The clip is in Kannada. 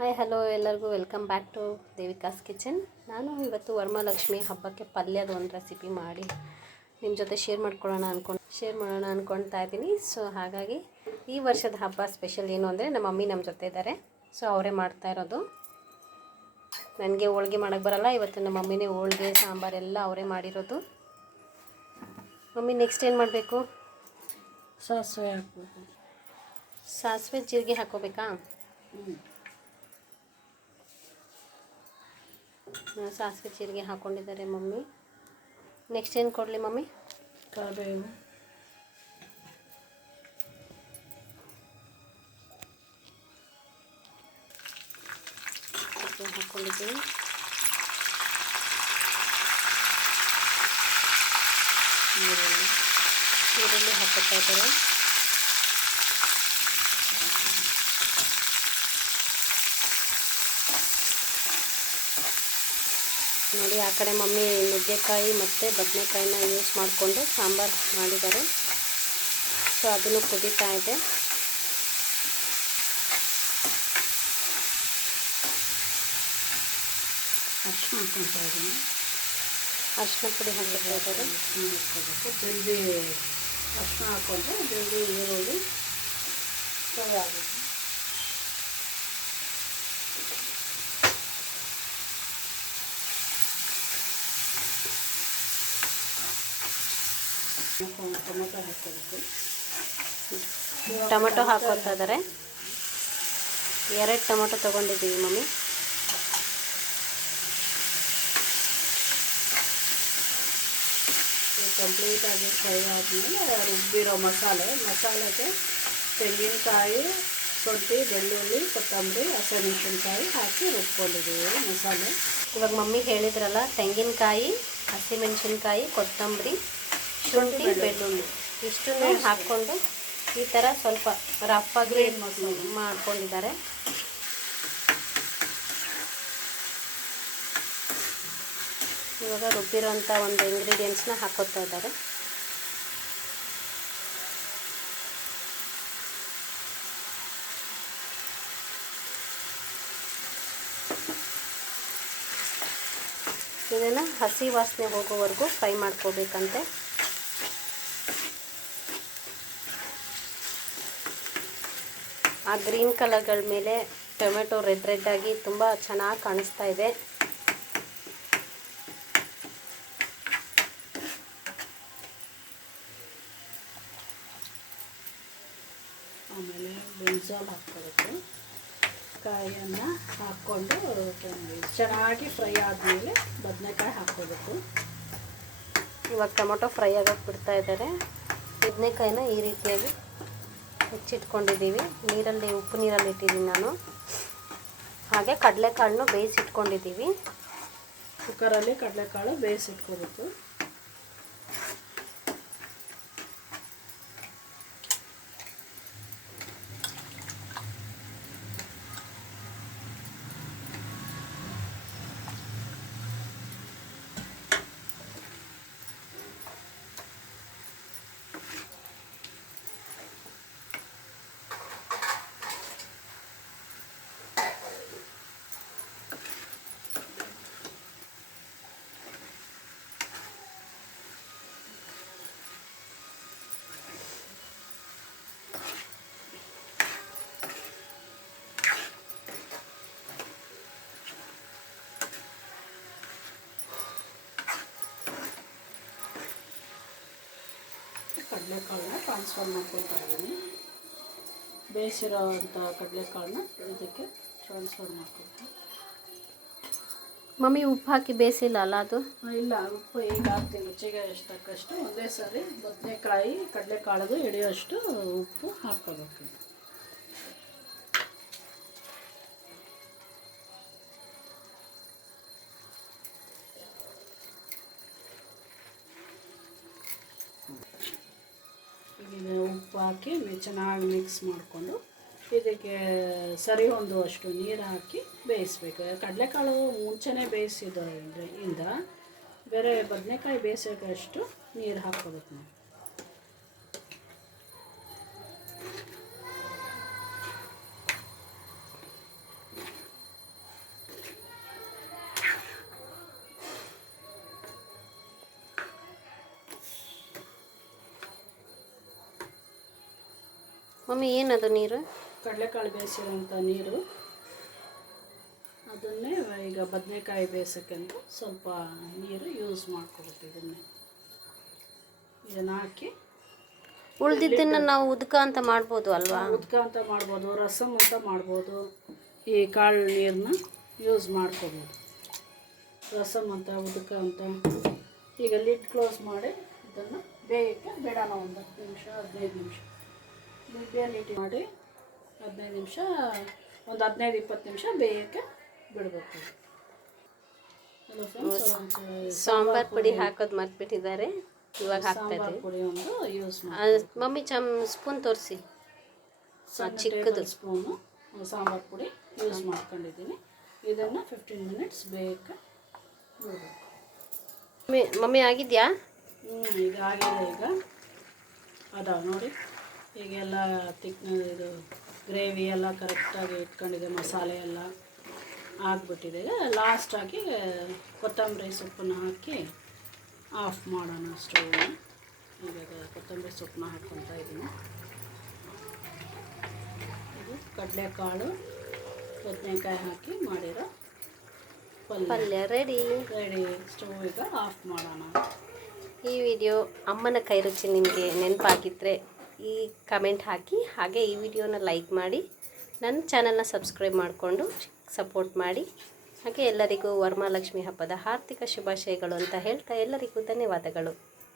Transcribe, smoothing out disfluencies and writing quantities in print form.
ಹಾಯ್ ಹಲೋ ಎಲ್ಲರಿಗೂ ವೆಲ್ಕಮ್ ಬ್ಯಾಕ್ ಟು ದೇವಿಕಾಸ್ ಕಿಚನ್. ನಾನು ಇವತ್ತು ವರಮಹಾಲಕ್ಷ್ಮಿ ಹಬ್ಬಕ್ಕೆ ಪಲ್ಯದ ಒಂದು ರೆಸಿಪಿ ಮಾಡಿ ನಿಮ್ಮ ಜೊತೆ ಶೇರ್ ಮಾಡೋಣ ಅಂದ್ಕೊಳ್ತಾ ಇದ್ದೀನಿ. ಸೊ ಹಾಗಾಗಿ ಈ ವರ್ಷದ ಹಬ್ಬ ಸ್ಪೆಷಲ್ ಏನು ಅಂದರೆ ನಮ್ಮ ಮಮ್ಮಿ ನಮ್ಮ ಜೊತೆ ಇದ್ದಾರೆ. ಸೊ ಅವರೇ ಮಾಡ್ತಾ ಇರೋದು. ನನಗೆ ಹೋಳ್ಗೆ ಮಾಡೋಕ್ಕೆ ಬರಲ್ಲ. ಇವತ್ತು ನಮ್ಮ ಮಮ್ಮಿನೇ ಹೋಳ್ಗೆ ಸಾಂಬಾರೆಲ್ಲ ಅವರೇ ಮಾಡಿರೋದು. ಮಮ್ಮಿ ನೆಕ್ಸ್ಟ್ ಏನು ಮಾಡಬೇಕು? ಸಾಸಿವೆ ಹಾಕಬೇಕು. ಸಾಸಿವೆ ಜೀರಿಗೆ ಹಾಕ್ಕೋಬೇಕಾ? ಸಾಸಿವೆ ಜೀರಿಗೆ ಹಾಕ್ಕೊಂಡಿದ್ದಾರೆ ಮಮ್ಮಿ. ನೆಕ್ಸ್ಟ್ ಏನು ಕೊಡಲಿ ಮಮ್ಮಿ? ಕರಿಬೇವು, ಹಾಕ್ಕೊಂಡಿದ್ದೀವಿ. ಈರುಳ್ಳಿ ಹಾಕ್ಕೊತಾ ಇದ್ದಾರೆ. ನೋಡಿ, ಆ ಕಡೆ ಮಮ್ಮಿ ನುಗ್ಗೆಕಾಯಿ ಮತ್ತು ಬದನೆಕಾಯಿನ ಯೂಸ್ ಮಾಡಿಕೊಂಡು ಸಾಂಬಾರು ಮಾಡಿದ್ದಾರೆ. ಸೊ ಅದನ್ನು ಕುದೀತಾ ಇದೆ. ಅರಿಶಿನ ಹಾಕ್ಕೊತಾ ಇದ್ದೀನಿ. ಅರಿಶಿನ ಪುಡಿ ಹಾಕ್ಕೊತಾ ಇದ್ದಾರೆ. ಜಲ್ದಿ ಅರಿಶಿನ ಹಾಕ್ಕೊಂಡ್ರೆ ಜಲ್ದಿ ಈರುಳ್ಳಿ ಫ್ರೈ ಆಗುತ್ತೆ. ಟೊಮೊಟೊ ಹಾಕ್ಕೋಬೇಕು. ಟೊಮೊಟೊ ಹಾಕ್ಕೊತಾ ಇದ್ದಾರೆ. 2 ಟೊಮೊಟೊ ತೊಗೊಂಡಿದ್ದೀವಿ ಮಮ್ಮಿ. ಕಂಪ್ಲೀಟಾಗಿ ಫ್ರೈ ಆದಮೇಲೆ ರುಬ್ಬಿರೋ ಮಸಾಲೆಗೆ ತೆಂಗಿನಕಾಯಿ, ಶುಂಠಿ, ಬೆಳ್ಳುಳ್ಳಿ, ಕೊತ್ತಂಬರಿ, ಹಸಿಮೆಣಸಿನ್ಕಾಯಿ ಹಾಕಿ ರುಬ್ಕೊಂಡಿದ್ದೀವಿ ಮಸಾಲೆ. ಇವಾಗ ಮಮ್ಮಿ ಹೇಳಿದ್ರಲ್ಲ, ತೆಂಗಿನಕಾಯಿ, ಹಸಿಮೆಣಸಿನ್ಕಾಯಿ, ಕೊತ್ತಂಬರಿ, ಶುಂಠಿ, ಬೆಳ್ಳುಳ್ಳಿ ಇಷ್ಟನ್ನು ಹಾಕ್ಕೊಂಡು ಈ ಥರ ಸ್ವಲ್ಪ ರಫಾಗಿ ಮಾಡ್ಕೊಂಡಿದ್ದಾರೆ. ಇವಾಗ ರುಬ್ಬಿರೋಂಥ ಒಂದು ಇಂಗ್ರೀಡಿಯೆಂಟ್ಸ್ನ ಹಾಕೋತಾ ಇದ್ದಾರೆ. ಇದನ್ನು ಹಸಿ ವಾಸನೆ ಹೋಗೋವರೆಗೂ ಫ್ರೈ ಮಾಡ್ಕೋಬೇಕಂತೆ. ಆ ಗ್ರೀನ್ ಕಲರ್ಗಳ ಮೇಲೆ ಟೊಮೆಟೊ ರೆಡ್ ಆಗಿ ತುಂಬ ಚೆನ್ನಾಗಿ ಕಾಣಿಸ್ತಾ ಇದೆ. ಆಮೇಲೆ ಬ್ರಿಂಜಾಲ್ ಹಾಕ್ಕೊಬೇಕು. ಕಾಯಿಯನ್ನು ಹಾಕ್ಕೊಂಡು ಚೆನ್ನಾಗಿ ಫ್ರೈ ಆದಮೇಲೆ ಬದನೆಕಾಯಿ ಹಾಕ್ಕೋಬೇಕು. ಇವಾಗ ಟೊಮೊಟೊ ಫ್ರೈ ಆಗೋಕ್ಕೆ ಬಿಡ್ತಾ ಇದ್ದಾರೆ. ಬದನೆಕಾಯಿನ ಈ ರೀತಿಯಾಗಿ ಹೆಚ್ಚಿಟ್ಕೊಂಡಿದ್ದೀವಿ. ಉಪ್ಪು ನೀರಲ್ಲಿ ಇಟ್ಟಿದ್ದೀನಿ ನಾನು. ಹಾಗೆ ಕಡಲೆಕಾಳನ್ನು ಬೇಯಿಸಿಟ್ಕೊಂಡಿದ್ದೀವಿ. ಕುಕ್ಕರಲ್ಲಿ ಕಡಲೆಕಾಳು ಬೇಯಿಸಿಟ್ಕೋಬೇಕು. ಕಡಲೆಕಾಳನ್ನ ಟ್ರಾನ್ಸ್ಫರ್ ಮಾಡ್ಕೊತಾ ಇದ್ದೀನಿ. ಬೇಯಿಸಿರೋ ಅಂಥ ಕಡಲೆಕಾಳನ್ನ ಇದಕ್ಕೆ ಟ್ರಾನ್ಸ್ಫರ್ ಮಾಡ್ಕೊತೀನಿ. ಮಮ್ಮಿ ಉಪ್ಪು ಹಾಕಿ ಬೇಯಿಸಿಲ್ಲ ಅಲ್ಲ ಅದು? ಇಲ್ಲ, ಉಪ್ಪು ಈಗ ಹಾಕ್ತೀನಿ. ರುಚಿಗೆ ಎಷ್ಟಕ್ಕಷ್ಟು ಒಂದೇ ಸಾರಿ ಬದನೆಕಾಯಿ ಕಡಲೆಕಾಳದು ಹಿಡಿಯೋಷ್ಟು ಉಪ್ಪು ಹಾಕ್ಕೋಬೇಕು. ಇದು ಉಪ್ಪು ಹಾಕಿ ಚೆನ್ನಾಗಿ ಮಿಕ್ಸ್ ಮಾಡಿಕೊಂಡು ಇದಕ್ಕೆ ಸರಿ ಹೊಂದುವಷ್ಟು ನೀರು ಹಾಕಿ ಬೇಯಿಸ್ಬೇಕು. ಕಡಲೆಕಾಳು ಮುಂಚೆನೇ ಬೇಯಿಸಿದ್ರಿಂದ ಬೇರೆ ಬದನೆಕಾಯಿ ಬೇಯಿಸೋಕ್ಕಷ್ಟು ನೀರು ಹಾಕ್ಕೋಬೇಕು ನಾವು. ಮಮ್ಮಿ ಏನದು ನೀರು? ಕಡಲೆಕಾಳು ಬೇಯಿಸಿರೋಂಥ ನೀರು. ಅದನ್ನೇ ಈಗ ಬದನೆಕಾಯಿ ಬೇಯಿಸೋಕ್ಕೆ ಅಂತ ಸ್ವಲ್ಪ ನೀರು ಯೂಸ್ ಮಾಡ್ಕೊಬೇಕು. ಇದನ್ನು ಹಾಕಿ ಉಳ್ದಿದ್ದನ್ನು ನಾವು ಉದ್ಕ ಅಂತ ಮಾಡ್ಬೋದು ಅಲ್ವಾ? ಉದ್ಕ ಅಂತ ಮಾಡ್ಬೋದು, ರಸಮ್ ಅಂತ ಮಾಡ್ಬೋದು. ಈ ಕಾಳು ನೀರನ್ನ ಯೂಸ್ ಮಾಡ್ಕೋಬೋದು, ರಸಮ್ ಅಂತ, ಉದ್ಕ ಅಂತ. ಈಗ ಲಿಡ್ ಕ್ಲೋಸ್ ಮಾಡಿ ಇದನ್ನು ಬೇಯಕ್ಕೆ ಬಿಡೋಣ ಒಂದು 10 ನಿಮಿಷ 15 ನಿಮಿಷ. ಲಿಡ್ ಮಾಡಿ 15 ನಿಮಿಷ, ಒಂದು 15-20 ನಿಮಿಷ ಬೇಯಕ್ಕೆ ಬಿಡಬೇಕು. ಸಾಂಬಾರ್ ಪುಡಿ ಹಾಕೋದು ಮರ್ತ್ಬಿಟ್ಟಿದ್ದಾರೆ, ಇವಾಗ ಹಾಕ್ತಾ ಸಾಂಬಾರ್ ಪುಡಿ ಒಂದು ಯೂಸ್ ಮಮ್ಮಿ ಸ್ಪೂನ್ ತೋರಿಸಿ. ಚಿಕ್ಕದು ಸ್ಪೂನು ಸಾಂಬಾರ್ ಪುಡಿ ಯೂಸ್ ಮಾಡ್ಕೊಂಡಿದ್ದೀನಿ. ಇದನ್ನು 15 ಮಿನಿಟ್ಸ್ ಬೇಯಕ್ಕೆ ಬಿಡಬೇಕು. ಮಮ್ಮಿ ಆಗಿದೆಯಾ? ಈಗ ಆಗಿದೆ. ಈಗ ಅದಾವೆ ನೋಡಿ. ಈಗೆಲ್ಲ ಇದು ಗ್ರೇವಿ ಎಲ್ಲ ಕರೆಕ್ಟಾಗಿ ಇಟ್ಕೊಂಡಿದೆ, ಮಸಾಲೆ ಎಲ್ಲ ಆಗಿಬಿಟ್ಟಿದೆ. ಲಾಸ್ಟಾಗಿ ಕೊತ್ತಂಬರಿ ಸೊಪ್ಪನ್ನು ಹಾಕಿ ಆಫ್ ಮಾಡೋಣ ಸ್ಟವ್ನ. ಈಗ ಕೊತ್ತಂಬರಿ ಸೊಪ್ಪನ್ನ ಹಾಕ್ಕೊತಾ ಇದ್ದೀನಿ. ಇದು ಕಡಲೆಕಾಳು ಬದನೆಕಾಯಿ ಹಾಕಿ ಮಾಡಿರೋ ಪಲ್ಯ ರೆಡಿ. ಸ್ಟವ್ ಈಗ ಆಫ್ ಮಾಡೋಣ. ಈ ವಿಡಿಯೋ ಅಮ್ಮನ ಕೈ ರುಚಿ ನಿಮಗೆ ನೆನಪಾಗಿದ್ದರೆ ಈ ಕಮೆಂಟ್ ಹಾಕಿ, ಹಾಗೆ ಈ ವಿಡಿಯೋನ ಲೈಕ್ ಮಾಡಿ, ನನ್ನ ಚಾನಲ್ನ ಸಬ್ಸ್ಕ್ರೈಬ್ ಮಾಡಿಕೊಂಡು ಸಪೋರ್ಟ್ ಮಾಡಿ. ಹಾಗೆ ಎಲ್ಲರಿಗೂ ವರಮಹಾಲಕ್ಷ್ಮಿ ಹಬ್ಬದ ಹಾರ್ದಿಕ ಶುಭಾಶಯಗಳು ಅಂತ ಹೇಳ್ತಾ ಎಲ್ಲರಿಗೂ ಧನ್ಯವಾದಗಳು.